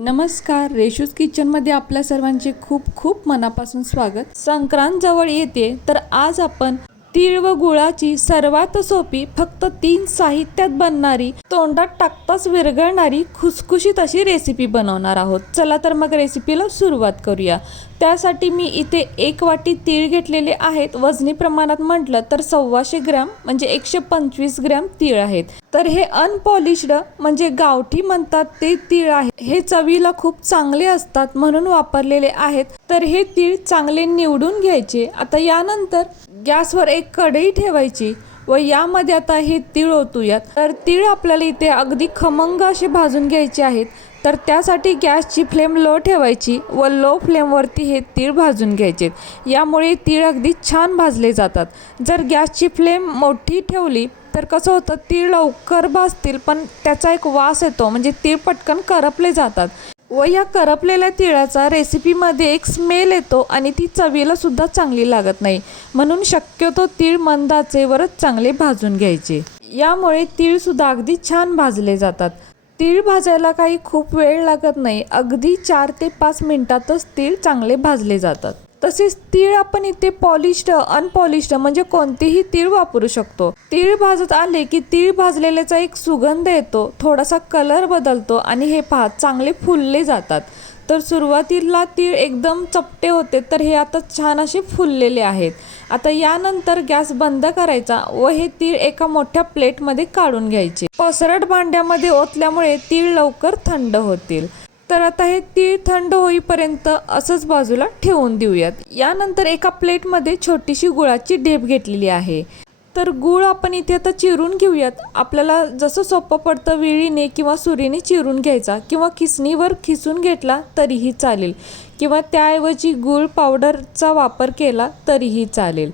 नमस्कार रेशूज किचनमध्ये आपल्या सर्वांचे खूप खूप मनापासून स्वागत. संक्रांत जवळ येते तर आज आपण तीळ व गुळाची सर्वात सोपी फक्त तीन साहित्यात बनणारी तोंडात टाकताच विरघळणारी खुसखुशीत अशी रेसिपी बनवणार आहोत. चला तर मग रेसिपीला सुरुवात करूया. त्यासाठी मी इथे एक वाटी तीळ घेतलेले आहेत. वजनी प्रमाणात म्हटलं तर सव्वाशे ग्रॅम म्हणजे एकशे पंचवीस ग्रॅम तीळ आहेत. तर हे अनपॉलिश्ड म्हणजे गावठी म्हणतात ते तीळ आहे. हे चवीला खूप चांगले असतात म्हणून वापरलेले आहेत. तर हे तीळ चांगले निवडून घ्यायचे. आता यानंतर गॅसवर एक कढई ठेवायची व यामध्ये आता हे तीळ ओतूयात. तर तीळ आपल्याला इथे अगदी खमंग असे भाजून घ्यायचे आहेत. तर त्यासाठी गॅसची फ्लेम लो ठेवायची व लो फ्लेमवरती हे तीळ भाजून घ्यायचे यामुळे तीळ अगदी छान भाजले जातात. जर गॅसची फ्लेम मोठी ठेवली तर कसं होतं तीळ लवकर भाजतील पण त्याचा एक वास येतो. म्हणजे तीळ पटकन करपले जातात. व या करपलेल्या तिळाचा रेसिपीमध्ये एक स्मेल येतो आणि ती चवीला सुद्धा चांगली लागत नाही. म्हणून शक्यतो तीळ मंदाचे वरच चांगले भाजून घ्यायचे. यामुळे तीळसुद्धा अगदी छान भाजले जातात. तीळ भाजायला काही खूप वेळ लागत नाही. अगदी चार ते पाच मिनटातच तीळ चांगले भाजले जातात. तसेच तीळ आपण इथे पॉलिश्ड अनपॉलिश्ड म्हणजे कोणतेही तीळ वापरू शकतो. तीळ भाजत आले की तीळ भाजलेल्याचा एक सुगंध येतो थोडासा कलर बदलतो आणि हे पहा चांगले फुलले जातात. तर सुरुवातीला तीळ एकदम चपटे होते तर हे आता छान असे फुललेले आहेत. आता यानंतर गॅस बंद करायचा व हे तीळ एका मोठ्या प्लेटमध्ये काढून घ्यायचे. पसरट भांड्यामध्ये ओतल्यामुळे तीळ लवकर थंड होतील. तर आता हे तीळ थंड होईपर्यंत असंच बाजूला ठेवून देऊयात. यानंतर एका प्लेटमध्ये छोटीशी गुळाची ढेप घेतलेली आहे. तर गुळ आपण इथे आता चिरून घेऊयात. आपल्याला जसं सोपं पडतं विळीने किंवा सुरीने चिरून घ्यायचा किंवा खिसणीवर खिसून घेतला तरीही चालेल. किंवा त्याऐवजी गुळ पावडरचा वापर केला तरीही चालेल.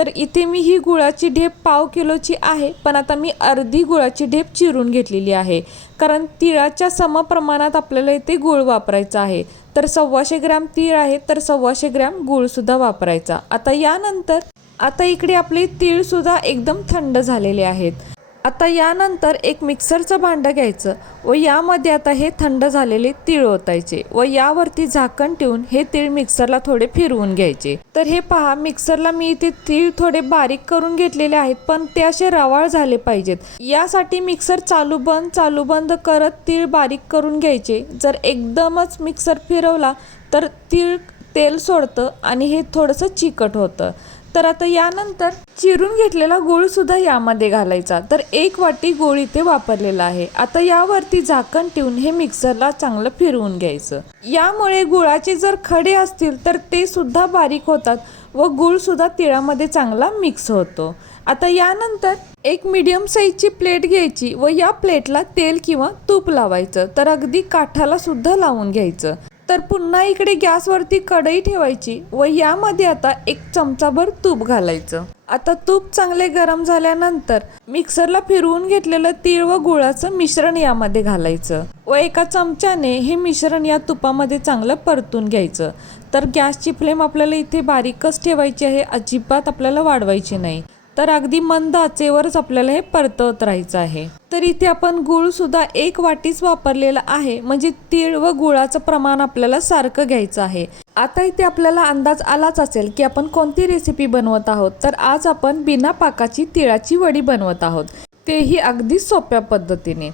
तर इथे मी ही गुळाची ढेप पाव किलोची आहे पण आता मी अर्धी गुळाची ढेप चिरून घेतलेली आहे. कारण तिळाच्या समप्रमाणात आपल्याला इथे गुळ वापरायचा आहे. तर सव्वाशे ग्रॅम तीळ आहे तर सव्वाशे ग्रॅम गुळसुद्धा वापरायचा. आता यानंतर आता इकडे आपले तीळसुद्धा एकदम थंड झालेले आहेत. आता यानंतर एक मिक्सरचं भांडं घ्यायचं व यामध्ये आता हे थंड झालेले तीळ ओतायचे व यावरती झाकण ठेवून हे तीळ मिक्सरला थोडे फिरवून घ्यायचे. तर हे पहा मिक्सरला मी इथे तीळ थोडे बारीक करून घेतलेले आहेत पण ते असे रवाळ झाले पाहिजेत. यासाठी मिक्सर चालू बंद चालू बंद करत तीळ बारीक करून घ्यायचे. जर एकदमच मिक्सर फिरवला तर तीळ तेल सोडतं आणि हे थोडंसं चिकट होतं. तर आता यानंतर चिरून घेतलेला गूळ सुद्धा यामध्ये घालायचा. तर एक वाटी गूळ इथे वापरलेला आहे. आता यावरती झाकण ठेवून हे मिक्सरला चांगलं फिरवून घ्यायचं. यामुळे गुळाचे जर खडे असतील तर ते सुद्धा बारीक होतात व गूळ सुद्धा तिळामध्ये चांगला मिक्स होतो. आता यानंतर एक मीडियम साईजची प्लेट घ्यायची व या प्लेटला तेल किंवा तूप लावायचं. तर अगदी काठाला सुद्धा लावून घ्यायचं. तर पुन्हा इकडे गॅसवरती कढई ठेवायची व यामध्ये आता एक चमचाभर तूप घालायचं. आता तूप चांगले गरम झाल्यानंतर मिक्सरला फिरवून घेतलेलं तीळ व गुळाचं मिश्रण यामध्ये घालायचं व एका चमच्याने हे मिश्रण या तुपामध्ये चांगलं परतून घ्यायचं. तर गॅसची फ्लेम आपल्याला इथे बारीकच ठेवायची आहे अजिबात आपल्याला वाढवायची नाही. तर अगदी मंद आचेवरच आपल्याला हे परतवत राहायचं आहे. तर इथे आपण गुळ सुद्धा एक वाटीच वापरलेला आहे. म्हणजे तीळ व गुळाचं प्रमाण आपल्याला सारखं घ्यायचं आहे. आता इथे आपल्याला अंदाज आलाच असेल की आपण कोणती रेसिपी बनवत आहोत. तर आज आपण बिना पाकाची तिळाची वडी बनवत आहोत. तेही अगदी सोप्या पद्धतीने.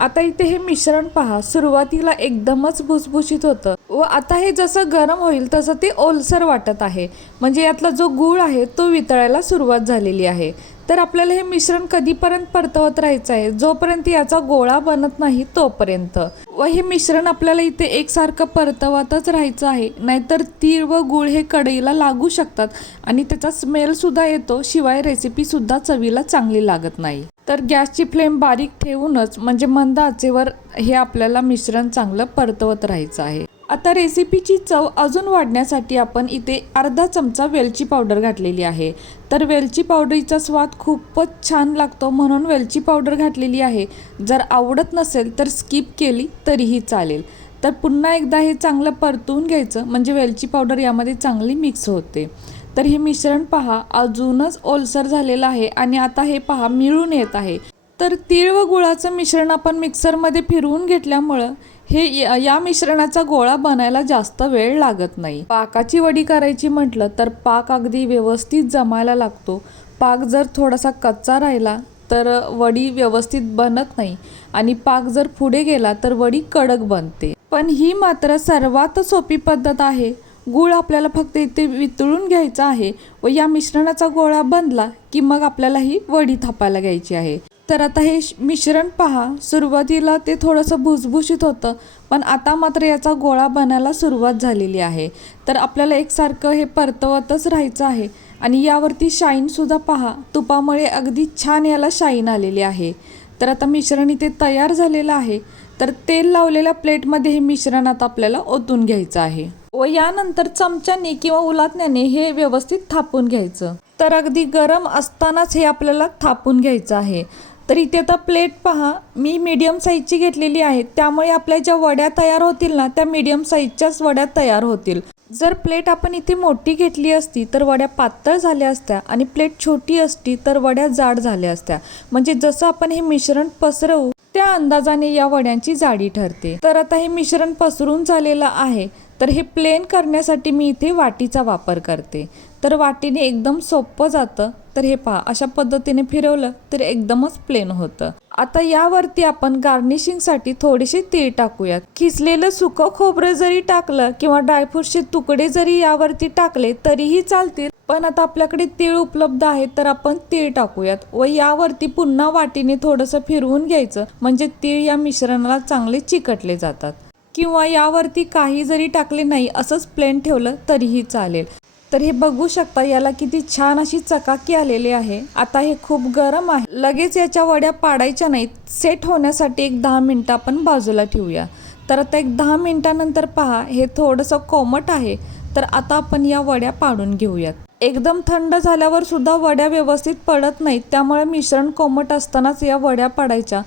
आता इथे हे मिश्रण पहा. सुरुवातीला एकदमच भुसभुशीत होतं. व आता हे जसं गरम होईल तसं ते ओलसर वाटत आहे. म्हणजे यातला जो गूळ आहे तो वितळायला सुरुवात झालेली आहे. तर आपल्याला हे मिश्रण कधीपर्यंत परतवत राहायचं आहे? जोपर्यंत याचा गोळा बनत नाही तोपर्यंत. व हे मिश्रण आपल्याला इथे एकसारखं परतवतच राहायचं आहे. नाहीतर तीळ व गूळ हे कढईला लागू शकतात आणि त्याचा स्मेल सुद्धा येतो. शिवाय रेसिपी सुद्धा चवीला चांगली लागत नाही. तर गॅसची फ्लेम बारीक ठेवूनच म्हणजे मंद आचेवर हे आपल्याला मिश्रण चांगलं परतवत राहायचं आहे. आता रेसिपीची चव अजून वाढण्यासाठी आपण इथे अर्धा चमचा वेलची पावडर घातलेली आहे. तर वेलची पावडरीचा स्वाद खूपच छान लागतो म्हणून वेलची पावडर घातलेली आहे. जर आवडत नसेल तर स्किप केली तरीही चालेल. तर पुन्हा एकदा हे चांगलं परतून घ्यायचं म्हणजे वेलची पावडर यामध्ये चांगली मिक्स होते. तर हे मिश्रण पहा अजूनच ओलसर झालेलं आहे आणि आता हे पहा मिळून येत आहे. तर तीळ व गुळाचं मिश्रण आपण मिक्सरमध्ये फिरवून घेतल्यामुळं हे या या मिश्रणाचा गोळा बनायला जास्त वेळ लागत नाही. पाकाची वडी करायची म्हटलं तर पाक अगदी व्यवस्थित जमायला लागतो. पाक जर थोडासा कच्चा राहिला तर वडी व्यवस्थित बनत नाही आणि पाक जर पुढे गेला तर वडी कडक बनते. पण ही मात्र सर्वात सोपी पद्धत आहे. गूळ आपल्याला फक्त इथे वितळून घ्यायचा आहे व या मिश्रणाचा गोळा बनला की मग आपल्याला ही वडी थापायला घ्यायची आहे. तर आता हे मिश्रण पहा. सुरुवातीला ते थोडंसं भुसभुशीत होतं पण आता मात्र याचा गोळा बनायला सुरुवात झालेली आहे. तर आपल्याला एकसारखं हे परतवतच राहायचं आहे. आणि यावरती शाईनसुद्धा पहा. तुपामुळे अगदी छान याला शाईन आलेली आहे. तर आता मिश्रण इथे तयार झालेलं आहे. तर तेल लावलेल्या प्लेटमध्ये हे मिश्रण आता आपल्याला ओतून घ्यायचं आहे. व यानंतर चमच्याने किंवा उलाटण्याने हे व्यवस्थित थापून घ्यायचं. तर अगदी गरम असतानाच हे आपल्याला थापून घ्यायचं आहे. तर इथे आता प्लेट पहा. मी मीडियम साईजची घेतलेली आहे. त्यामुळे आपल्या ज्या वड्या तयार होतील ना त्या मीडियम साईजच्याच वड्या तयार होतील. जर प्लेट आपण इथे मोठी घेतली असती तर वड्या पातळ झाल्या असत्या आणि प्लेट छोटी असती तर वड्या जाड झाल्या असत्या. म्हणजे जसं आपण हे मिश्रण पसरवू त्या अंदाजाने या वड्यांची जाडी ठरते. तर आता हे मिश्रण पसरून झालेलं आहे. तर हे प्लेन करण्यासाठी मी इथे वाटीचा वापर करते. तर वाटीने एकदम सोपं जातं. तर हे पहा अशा पद्धतीने फिरवलं तर एकदमच प्लेन होतं. आता यावरती आपण गार्निशिंगसाठी थोडेसे तीळ टाकूयात. किसलेलं सुकं खोबरं जरी टाकलं किंवा ड्रायफ्रूटचे तुकडे जरी यावरती टाकले तरीही चालतील. पण आता आपल्याकडे तीळ उपलब्ध आहेत तर आपण तीळ टाकूयात व यावरती पुन्हा वाटीने थोडंसं फिरवून घ्यायचं. म्हणजे तीळ या मिश्रणाला चांगले चिकटले जातात. किंवा यावरती काही जरी टाकले नाही असंच प्लेन ठेवलं तरीही चालेल. तर हे बघू शकता याला किती छान अशी चकाकी आलेली आहे. आता हे खूप गरम आहे. लगेच याच्या वड्या पाडायच्या नाहीत. सेट होण्यासाठी एक दहा मिनटं आपण बाजूला ठेवूया. तर आता एक दहा मिनटानंतर पहा हे थोडंसं कोमट आहे. तर आता आपण या वड्या पाडून घेऊयात. एकदम थंड झाल्यावर सुद्धा वड्या व्यवस्थित पडत नाहीत. त्यामुळे मिश्रण कोमट असतानाच या वड्या पाडायच्या.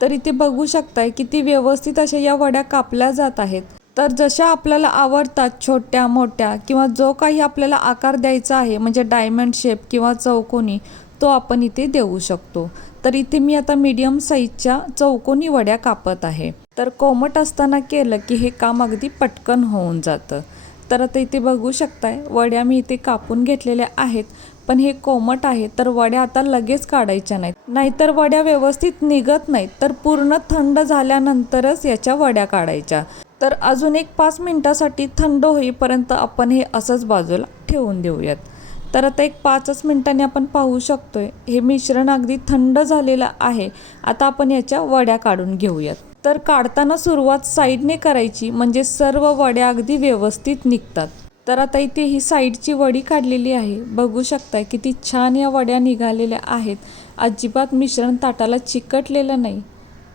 तर इथे बघू शकताय किती व्यवस्थित अशा या वड्या कापल्या जात आहेत. तर जशा आपल्याला आवडतात छोट्या मोठ्या किंवा जो काही आपल्याला आकार द्यायचा आहे म्हणजे डायमंड शेप किंवा चौकोनी तो आपण इथे देऊ शकतो. तर इथे मी आता मीडियम साईजच्या चौकोनी वड्या कापत आहे. तर कोमट असताना केलं की हे काम अगदी पटकन होऊन जातं. तर आता इथे बघू शकताय वड्या मी इथे कापून घेतलेल्या आहेत. पण हे कोमट आहे तर वड्या आता लगेच काढायच्या नाहीत. नाहीतर वड्या व्यवस्थित निघत नाहीत तर पूर्ण थंड झाल्यानंतरच याच्या वड्या काढायच्या. तर अजून एक पाच मिनिटासाठी थंड होईपर्यंत आपण हे असंच बाजूला ठेवून देऊयात. तर आता एक पाचच मिनटांनी आपण पाहू शकतोय हे मिश्रण अगदी थंड झालेलं आहे. आता आपण याच्या वड्या काढून घेऊयात. तर काढताना सुरुवात साईडने करायची म्हणजे सर्व वड्या अगदी व्यवस्थित निघतात. तर आता इथे ही साईडची वडी काढलेली आहे. बघू शकताय किती छान या वड्या निघालेल्या आहेत. अजिबात मिश्रण ताटाला चिकटलेलं नाही.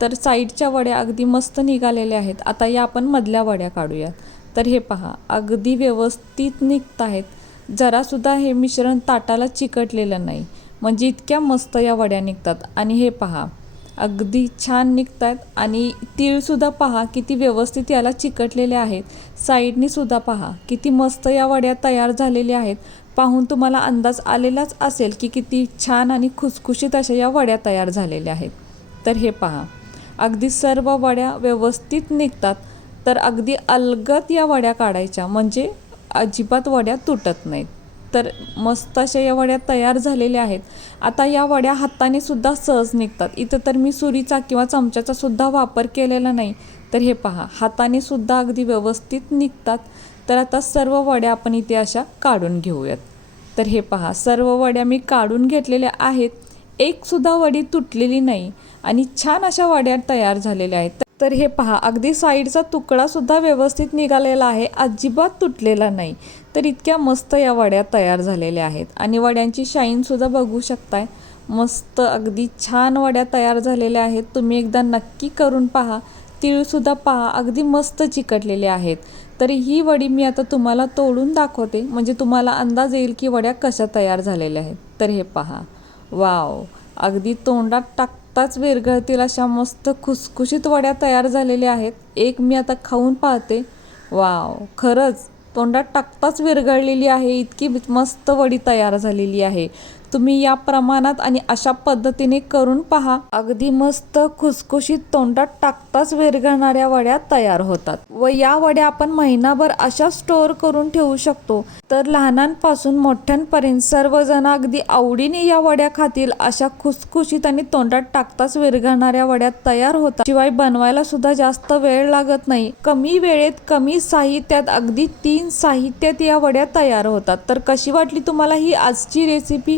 तर साईडच्या वड्या अगदी मस्त निघालेल्या आहेत. आता या आपण मधल्या वड्या काढूयात. तर हे पहा अगदी व्यवस्थित निघत आहेत. जरासुद्धा हे मिश्रण ताटाला चिकटलेलं नाही. म्हणजे इतक्या मस्त या वड्या निघतात. आणि हे पहा अगदी छान निघत आहेत आणि तीळसुद्धा पहा किती व्यवस्थित याला चिकटलेले आहेत. साईडनीसुद्धा पहा किती मस्त या वड्या तयार झालेल्या आहेत. पाहून तुम्हाला अंदाज आलेलाच असेल की किती छान आणि खुसखुशीत अशा या वड्या तयार झालेल्या आहेत. तर हे पहा अगदी सर्व वड्या व्यवस्थित निघतात तर अगदी अलगत या वड्या काढायच्या म्हणजे अजिबात वड्या तुटत नाहीत. तर मस्त अशा या वड्या तयार झालेल्या आहेत. आता या वड्या हाताने सुद्धा सहज निघतात. इथं तर मी सुरीचा किंवा चमच्याचा सुद्धा वापर केलेला नाही. तर हे पहा हाताने सुद्धा अगदी व्यवस्थित निघतात. तर आता सर्व वड्या आपण इथे अशा काढून घेऊयात. तर हे पहा सर्व वड्या मी काढून घेतलेल्या आहेत. एकसुद्धा वडी तुटलेली नाही आणि छान अशा वड्या तयार झालेल्या आहेत. तर हे पहा अगदी साईडचा तुकडा सुद्धा व्यवस्थित निघालेला आहे. अजिबात तुटलेला नाही. तर इतक्या मस्त या वड्या तयार झालेल्या आहेत. आणि वड्यांची शाईनसुद्धा बघू शकताय. मस्त अगदी छान वड्या तयार झालेल्या आहेत. तुम्ही एकदा नक्की करून पहा. तिळसुद्धा पहा. अगदी मस्त चिकटलेले आहेत. तर ही वडी मी आता तुम्हाला तोडून दाखवते. म्हणजे तुम्हाला अंदाज येईल की वड्या कशा तयार झालेल्या आहेत. तर हे पहा. वाव! अगदी तोंडात टाकताच विरघळतील अशा मस्त खुसखुशीत वड्या तयार झालेल्या आहेत. एक मी आता खाऊन पाहते. वाव! खरंच तोंडात टाकताच विरघळलेली आहे. इतकी मस्त वडी तयार झालेली आहे. तुम्ही या प्रमाणात आणि अशा पद्धतीने करून पहा. अगदी मस्त खुसखुशीत तोंडात टाकताच विरघळणाऱ्या वड्या तयार होतात. व या वड्या आपण महिनाभर अशा स्टोअर करून ठेवू शकतो. तर लहानांपासून मोठ्यांपर्यंत सर्वजण अगदी आवडीने या वड्या खातील अशा खुसखुशीत आणि तोंडात टाकताच विरघळणाऱ्या वड्या तयार होतात. शिवाय बनवायला सुद्धा जास्त वेळ लागत नाही. कमी वेळेत कमी साहित्यात अगदी तीन साहित्यात या वड्या तयार होतात. तर कशी वाटली तुम्हाला ही आजची रेसिपी